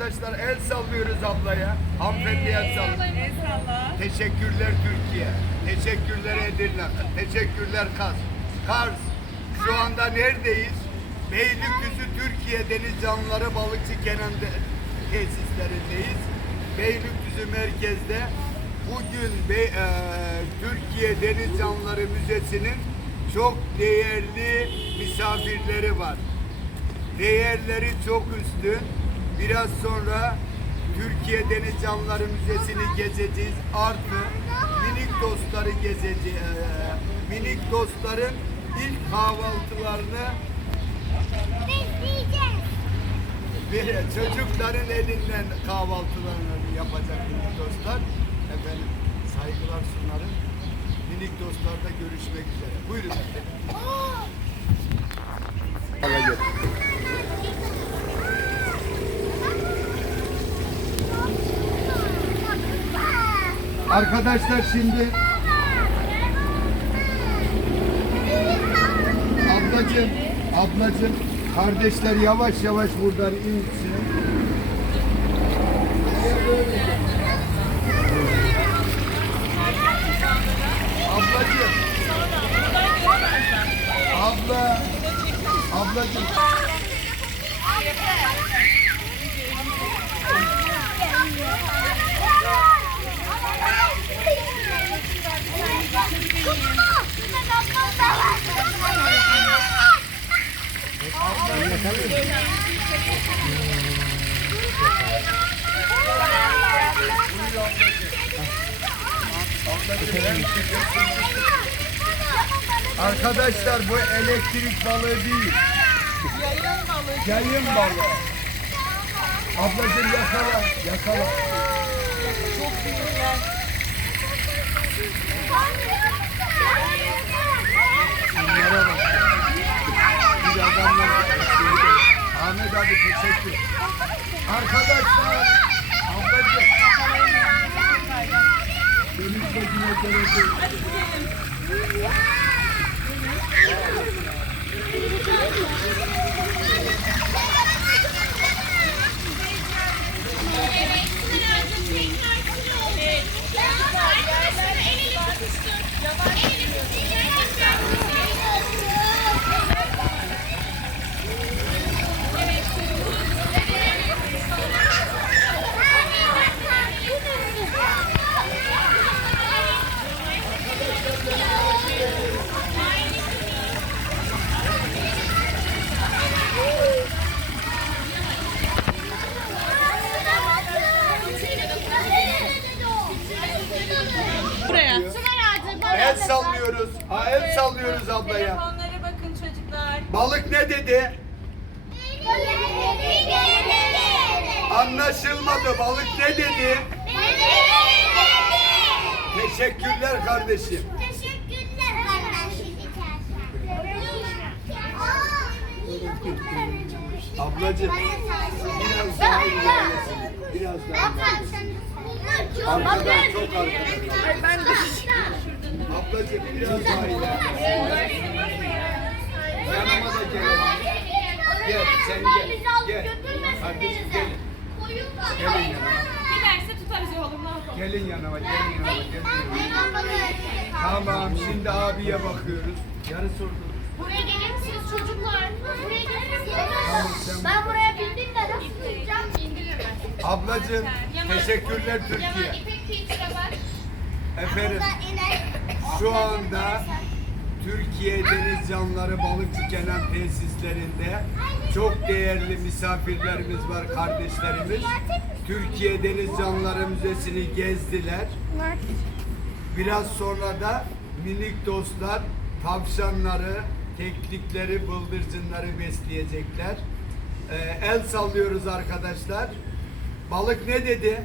Arkadaşlar el sallıyoruz ablaya. Hanımefendi el sallıyor. El salla. Teşekkürler Türkiye. Teşekkürler Edirne. Teşekkürler Kars. Kars. Şu anda neredeyiz? Beylikdüzü Türkiye Deniz Canlıları Balıkçı Kenan de- tesislerindeyiz. Beylikdüzü merkezde bugün Bey, eee, Türkiye Deniz Canlıları Müzesi'nin çok değerli misafirleri var. Değerleri çok üstün. Biraz sonra Türkiye Deniz Canlıları Müzesi'ni gezeceğiz. Artı minik dostları gezeceğiz. Minik dostların ilk kahvaltılarını bir çocukların elinden kahvaltılarını yapacak minik dostlar. Efendim saygılar sunarım. Minik dostlarda görüşmek üzere. Buyurun efendim. Arkadaşlar şimdi ablacığım, ablacığım kardeşler yavaş yavaş buradan insin. Ablacığım, abla, ablacığım. Arkadaşlar bu elektrik balığı değil. Yayın balığı. Yayın balığı. Ablacığım yakala, yakala. Bunlara bak. Bir adamla Ahmet abi teşekkür. Arkadaşlar, ablacığım. Denizdekine gelecek. Hadi gidelim. やった! Ablacığım biraz daha ilerlesin. Biraz daha ilerlesin. Arkadan çok arkadan. Ben de. Ablacığım biraz daha ilerlesin. Yanıma da gel. Gel sen gel. Gel. Kardeşim gelin. Gelin yanıma. Giderse tutarız oğlum ne yapalım. Gelin yanıma. Gelin yanıma. Gelin yanıma. Tamam şimdi abiye bakıyoruz. Yarı sordum. Çocuklar? Ben buraya bindim de nasıl bineceğim? Ablacığım teşekkürler Yaman Türkiye. Efendim şu anda Türkiye Deniz Canlıları Balıkçı Kenan tesislerinde çok değerli misafirlerimiz var kardeşlerimiz. Türkiye Deniz Canlıları Müzesi'ni gezdiler. Biraz sonra da minik dostlar tavşanları, teklikleri, bıldırcınları besleyecekler. Ee, el sallıyoruz arkadaşlar. Balık ne dedi?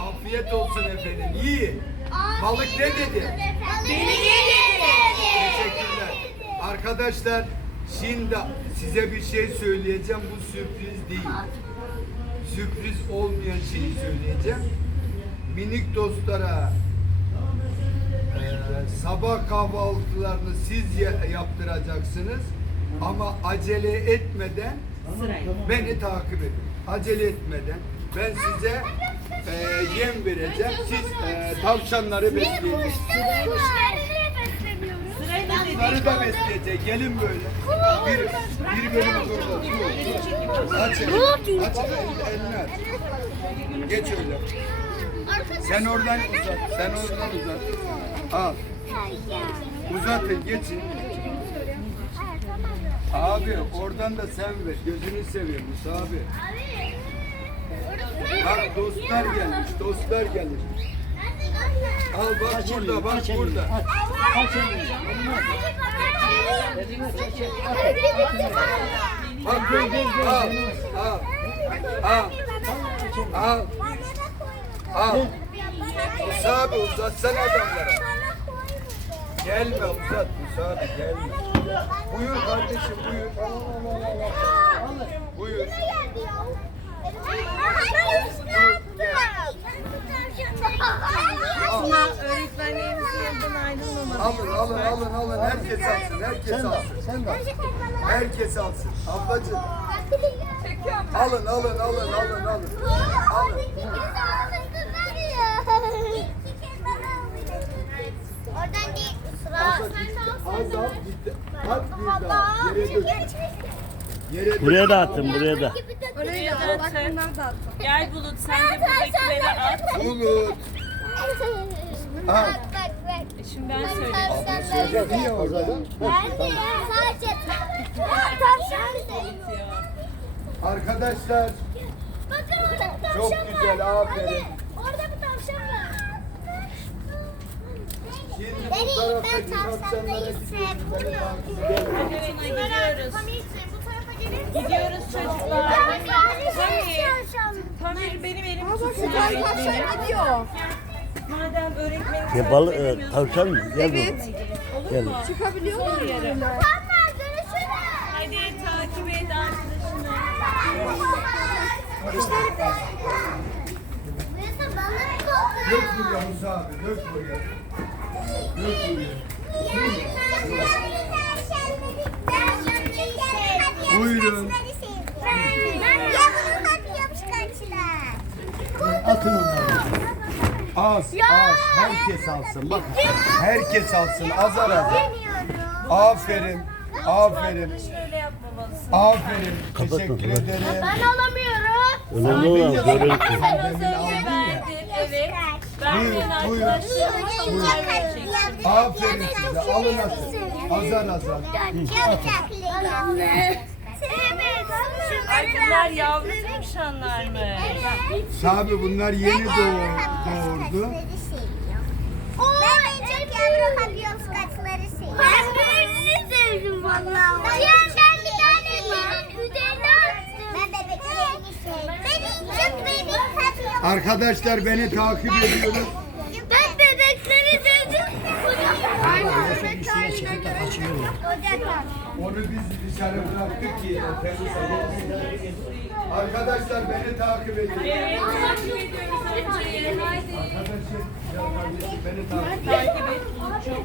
Afiyet olsun efendim. İyi. Balık ne dedi? Teşekkürler. Arkadaşlar şimdi size bir şey söyleyeceğim. Bu sürpriz değil. Sürpriz olmayan şeyi söyleyeceğim. Minik dostlara sabah kahvaltılarını siz ya- yaptıracaksınız. Ama acele etmeden Beni takip edin. Acele etmeden ben size e, yem vereceğim. Siz e, tavşanları besleyeceksiniz. Bunları da besleyecek. Gelin böyle. Bir, bir bölüm burada. Aç elini. Aç elini. elini aç. Geç öyle. Sen oradan uzat. Sen oradan uzat. Al. Uzatın geçin. Abi oradan da sen ver. Gözünü seveyim Musa abi. Bak dostlar gelmiş. Dostlar gelmiş. Al bak burada bak burada. Bak burada. Al. Al. Al. Al. Al. Musa abi uzatsana adamlara. Gelme uzat Musa abi gelme. Buyur kardeşim buyur. Buyur. Ama öğretmenlerimizin yanından ayrılmamalı. Alın alın alın alın herkes alsın herkes alsın. Sen de. Herkes alsın. Ablacığım alın alın alın alın alın. Alın. Değil. Sıra. Al. Yere. Buraya da attım buraya da. Oraya da atın. Gel Bulut sen de buradakileri at. Bulut. Al. Bak bak bak. Şimdi ben söyleyeyim. Söyle? Ben de sadece tavşan. Arkadaşlar Bakın orada tavşan Çok var. güzel, aferin. Anne, orada bir tavşan var. şimdi Bu gidiyoruz. sevmiyorum. Evet gidiyoruz. bu tarafa gelir Gidiyoruz çocuklar. tavşan. Tamir benim elim tutsun öğretmenim. gidiyor. Madem öğretmenim Ya balı, e, tavşan mı? Gel evet. Gel. Çıkabiliyor mu? Tamam görüşürüz. Hadi takip et arkadaşını. Burası balık kokuyor. Dök buraya Musa abi dök buraya. Buyurun. Atın onları. Az az herkes alsın bak. Herkes alsın azar azar. Aferin. Aferin. Aferin. Kapatma, Teşekkür kapat. ederim. Ben alamıyorum. Önemli olan görüntü. Sen az önce verdin. Evet. Verdiğin Buyur, buyur. arkadaşlarına onlar verecek. Aferin size. Alın atın. Azar azar. Ay bunlar yavru tavşanlar mı? Abi bunlar yeni doğ doğurdu. Ben en çok yavru kapyoskaçları seviyorum. Ben büyüğünü sevdim vallahi. Ya ben bir tane yerin üzerine attım. Ben bebeklerini sevdim. Ben en çok bebek kapyoskaçları. Arkadaşlar beni takip ediyoruz. Ben bebekleri sevdim. Aynen bebek haline göre. Ocaklar. Onu biz dışarı bıraktık ki. Arkadaşlar beni takip edin. Evet takip ediyoruz kardeşim beni takip edin. Takip et Bulut'cum.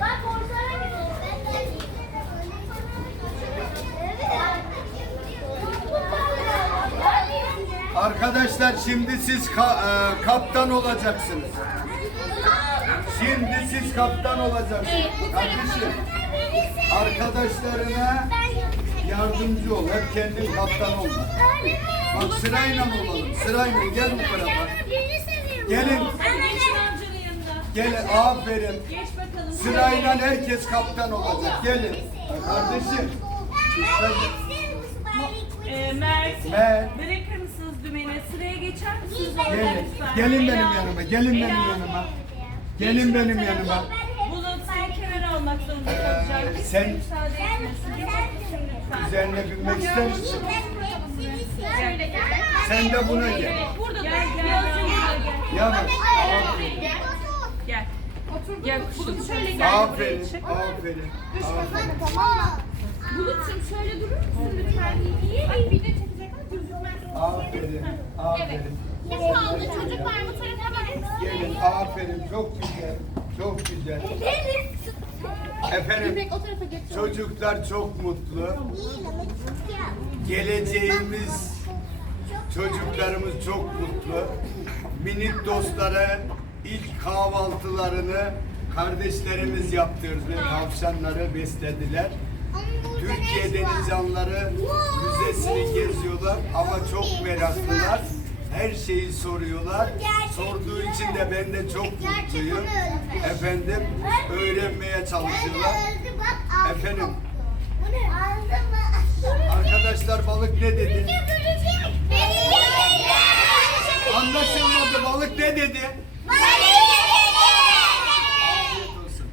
Bak orada Arkadaşlar şimdi siz ka- e, kaptan olacaksınız. Şimdi siz kaptan olacaksınız. Kardeşim arkadaşlarına yardımcı ol. Hep kendin kaptan olma. Bak sırayla mı olalım? Sırayla gel bu tarafa. Gelin. Gelin aferin. Sırayla herkes kaptan olacak. Gelin. Kardeşim. Ee, Mert. Geçer misiniz orada Gelin. benim yanıma. Gelin benim yanıma. Gelin benim yanıma. Bulut seni kenara almak zorunda kalacak. Ee, sen- müsaade etmesin. Lütfen. Üzerine binmek ister misin? Şöyle gel. Sen de buna gel. Burada gel, gel, gel, gel. Yavaş. Gel. Otur. Gel. Bulut şöyle gel. Buraya Aferin. Aferin. Aferin. Bulut'cum şöyle durur musun lütfen? Ay bir de Aferin. Aferin. Kim kaldı? Çocuklar bu tarafa bak. Gelin. Aferin. Çok güzel. Çok güzel. Efendim çocuklar çok mutlu. Geleceğimiz çocuklarımız çok mutlu. Minik dostlara ilk kahvaltılarını kardeşlerimiz yaptırdı. Tavşanları beslediler. Türkiye Denizcanları Müzesi'ni geziyorlar ama çok meraklılar. Her şeyi soruyorlar. Sorduğu için de ben de çok mutluyum. Efendim öğrenmeye çalışıyorlar. Efendim arkadaşlar balık ne dedi? Anlaşılmadı balık ne dedi? Afiyet olsun.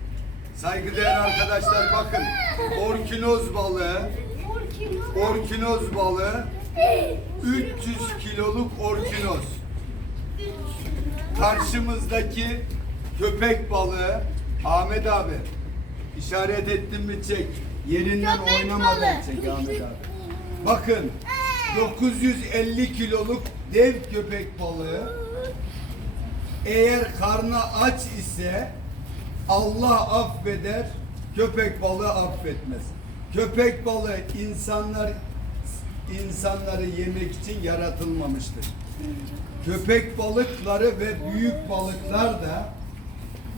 Saygıdeğer arkadaşlar bakın. Orkinoz balığı, orkinoz balığı 300 kiloluk orkinoz. Karşımızdaki köpek balığı Ahmet abi işaret ettim mi çek. Yerinden Köpek oynamadan balığı. çek Ahmet abi. Bakın 950 kiloluk dev köpek balığı eğer karnı aç ise Allah affeder, köpek balığı affetmez. Köpek balığı insanlar insanları yemek için yaratılmamıştır. Köpek balıkları ve büyük balıklar da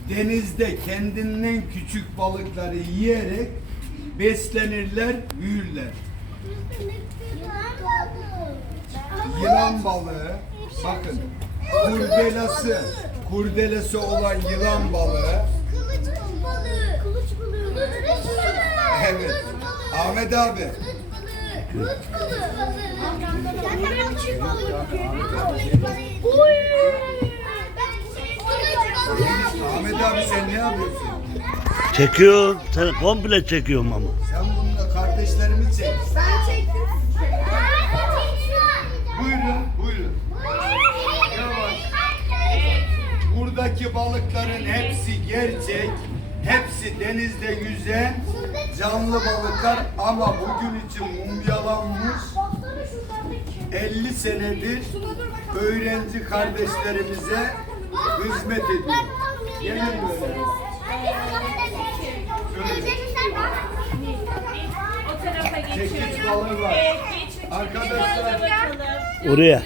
denizde kendinden küçük balıkları yiyerek beslenirler, büyürler. Yılan balığı, bakın kurdelası, kurdelası olan yılan balığı, Kılıç balığı. Kılıç balığı. Kılıç evet. Ahmet abi. Ahmet abi sen ne yapıyorsun? Çekiyorum. Sen komple çekiyorum ama. Hepsi denizde yüzen canlı balıklar ama bugün için mumyalanmış 50 senedir öğrenci kardeşlerimize hizmet ediyor. Gelin böyle. Çekiç balığı var. Arkadaşlar. Vatos. Oraya.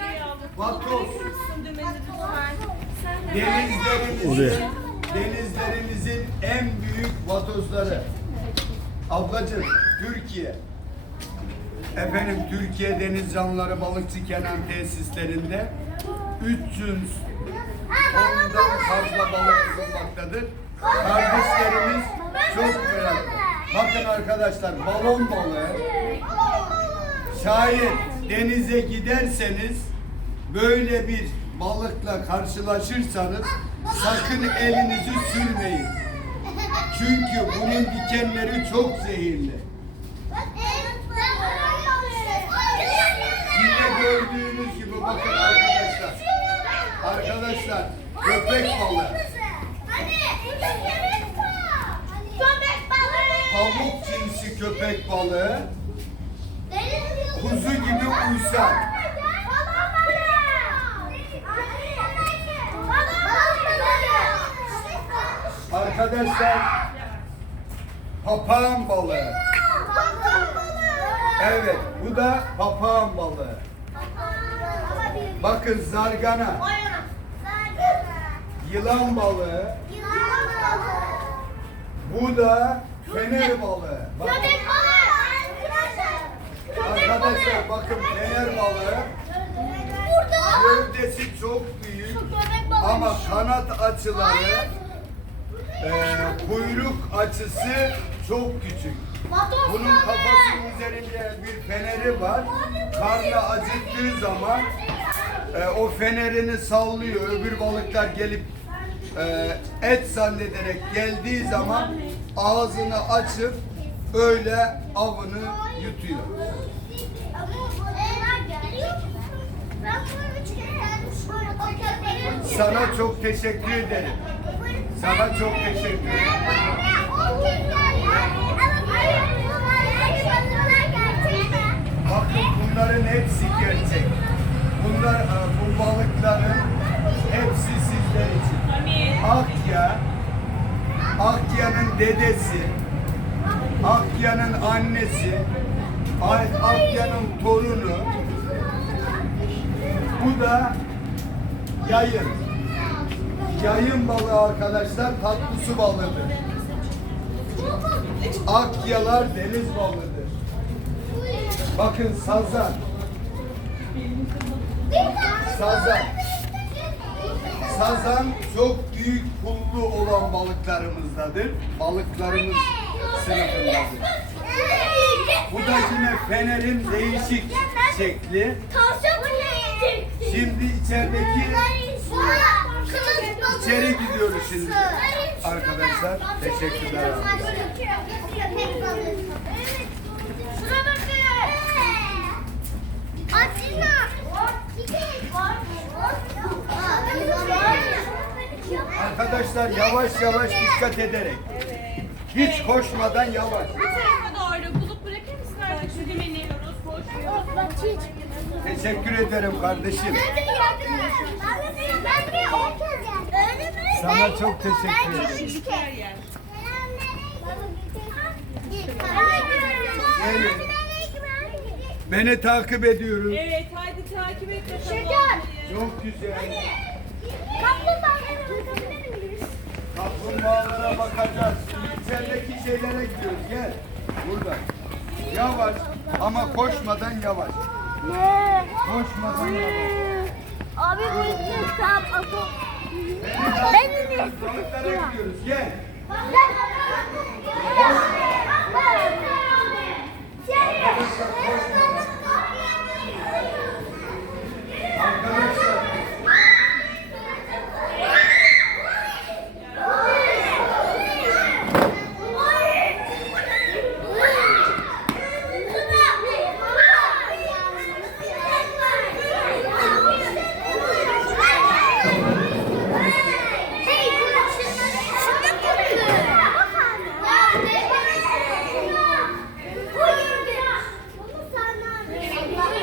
De Denizlerimizin, Oraya. Denizlerimizin en büyük vatozları. Ablacığım, Türkiye. Efendim Türkiye Deniz Canlıları Balıkçı Kenan tesislerinde 300 ondan fazla balık bulunmaktadır. Kardeşlerimiz çok meraklı. Bakın arkadaşlar balon balığı Şayet denize giderseniz böyle bir balıkla karşılaşırsanız sakın elinizi sürmeyin. Çünkü bunun dikenleri çok zehirli. Yine gördüğünüz gibi bakın arkadaşlar. Arkadaşlar köpek balığı, pamuk cinsi köpek balığı, kuzu gibi uysal. Arkadaşlar papağan balığı. Evet bu da papağan balığı. Bakın zargana, yılan balığı, bu da fener balığı. Bakın. Arkadaşlar bakın fener balığı gövdesi çok büyük ama kanat açıları e, kuyruk açısı çok küçük. Bunun kafasının üzerinde bir feneri var. Karnı acıktığı zaman e, o fenerini sallıyor. Öbür balıklar gelip e, et zannederek geldiği zaman ağzını açıp öyle avını yutuyor. Sana çok teşekkür ederim. Sana çok teşekkür ederim. Bakın bunların hepsi gerçek. Bunlar e, bu balıkların hepsi sizler için. Akya, Akya'nın dedesi, Akya'nın annesi, Akya'nın torunu. Bu da yayın. Yayın balığı arkadaşlar tatlı su balığıdır. Akyalar deniz balığıdır. Bakın sazan. Sazan. Sazan çok büyük pullu olan balıklarımızdadır. Balıklarımız sınıfındadır. Bu da yine fenerin değişik şekli. Şimdi içerideki içeri şimdi. Arkadaşlar teşekkürler. Arkadaşlar yavaş yavaş dikkat ederek. Hiç koşmadan yavaş. Bu tarafa doğru bulup bırakır mısın artık? Şu dimeniyoruz, koşuyoruz. Teşekkür ederim kardeşim. Sana çok teşekkür ederim. Beni takip ediyoruz. Evet, haydi takip et bakalım. Şeker. Çok güzel. Kaplumbağalara bakabilir miyiz? Kaplumbağalara bakacağız. İçerideki şeylere gidiyoruz. Gel. Burada. Yavaş ama koşmadan yavaş. Ne? Koşmadan yavaş. Abi bu iki tam atı. Ben Balıklara gidiyoruz. Gel. Arkadaşlar.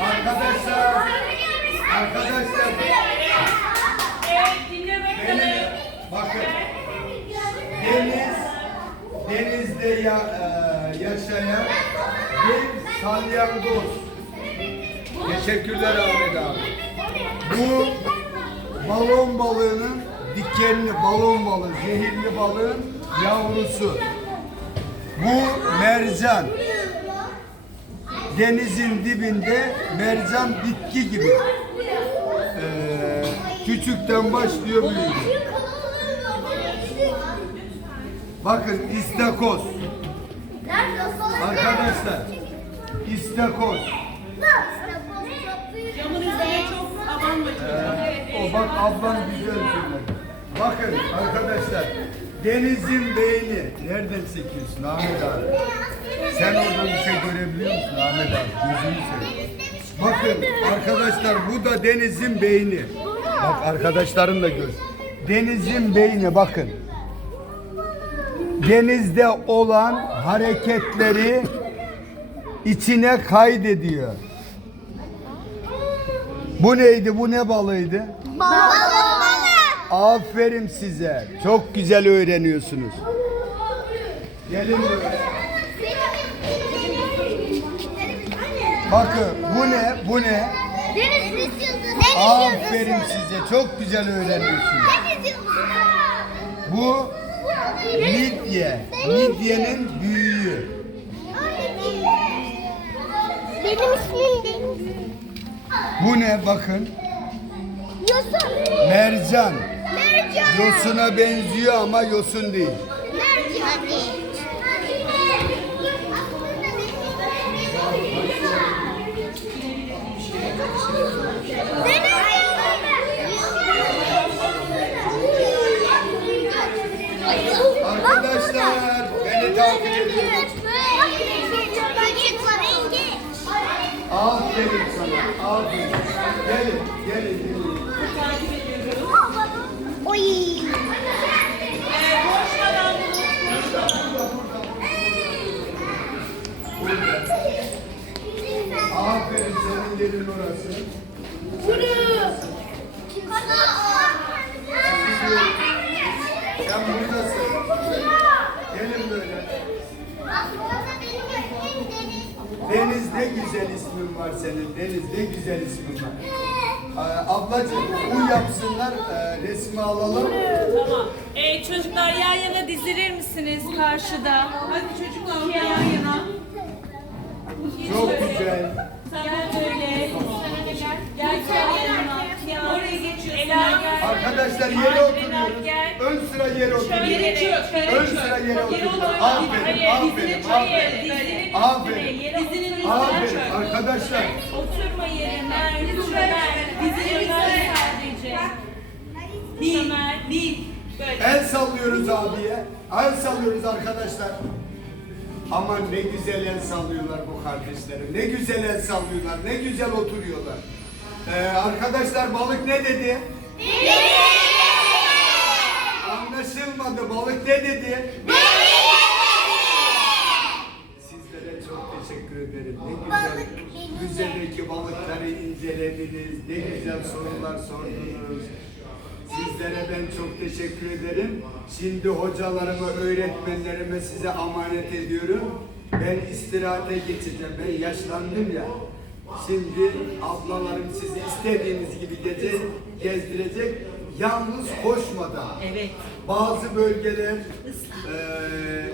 Arkadaşlar. Arkadaşlar. Evet, dinle bakalım. Beni, bakın. Deniz, denizde ya, e, yaşayan bir salyangoz. Teşekkürler Ahmet abi. Bu balon balığının dikenli balon balığı, zehirli balığın yavrusu. Bu mercan. Denizin dibinde mercan bitki gibi. Ee, küçükten başlıyor büyüyor. Bakın istakoz. Arkadaşlar istakoz. Evet, O bak ablam güzel söyledi. Bakın arkadaşlar denizin beyni. Nereden çekiyorsun Ahmet abi? Sen orada bir şey görebiliyor musun Ahmet abi? Gözünü seveyim. Bakın arkadaşlar bu da denizin beyni. Bak arkadaşların da gör. Denizin beyni bakın. Denizde olan hareketleri içine kaydediyor. Bu neydi? Bu ne balıydı? Aferin size. Çok güzel öğreniyorsunuz. Gelin böyle. Bakın bu ne? Bu ne? Deniz yıldızı. Aferin size. Çok güzel öğreniyorsunuz. Deniz yıldızı. Bu midye. Midyenin büyüğü. Benim ismim Deniz. Bu ne? Bakın. Yosun. Mercan. Mercan. Yosuna benziyor ama yosun değil. Mercan. Edin. Aferin sana. Aferin. Gelin, gelin, gelin. Aferin senin gelin orası. Bunu. Sen buradasın. Böyle. Deniz ne güzel ismin var senin. Deniz ne güzel ismin var. Ee, ablacığım bu yapsınlar. Ee, resmi alalım. Tamam. Ee, çocuklar yan yana dizilir misiniz karşıda? Hadi çocuklar yan yana. Çok güzel. Sen de böyle. Gel sen yanıma. Oraya geçiyorsun. Ela gel. Arkadaşlar yere Renat oturuyoruz. gel. Ön sıra yere oturuyoruz. Şöyle Ön sıra yere oturuyoruz. Aferin, aferin, Hayır, aferin. dizinin. Aferin. Yere dizinin üstüne. Aferin arkadaşlar. Oturma yerine. Sadece. Ömer. Böyle. El sallıyoruz abiye. El sallıyoruz arkadaşlar. Aman ne güzel el sallıyorlar bu kardeşlerim. Ne güzel el sallıyorlar. Ne güzel oturuyorlar. Ee, arkadaşlar balık ne dedi? Anlaşılmadı. Balık ne dedi? Sizlere çok teşekkür ederim. Ne güzel müzedeki balıkları incelediniz. Ne güzel sorular sordunuz. Sizlere ben çok teşekkür ederim. Şimdi hocalarıma, öğretmenlerime size emanet ediyorum. Ben istirahate geçeceğim. Ben yaşlandım ya. Şimdi ablalarım sizi istediğiniz gibi gece gezdirecek. Yalnız koşmadan. Evet. Bazı bölgeler eee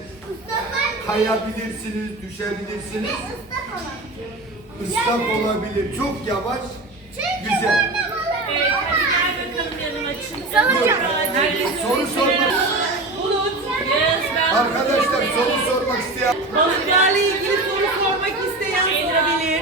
kayabilirsiniz, düşebilirsiniz. Islak olabilir. Çok yavaş. Çünkü Güzel. Soru sormak. Bulut, Arkadaşlar soru sormak isteyen. Balıklarla ilgili soru sormak isteyen sorabilir.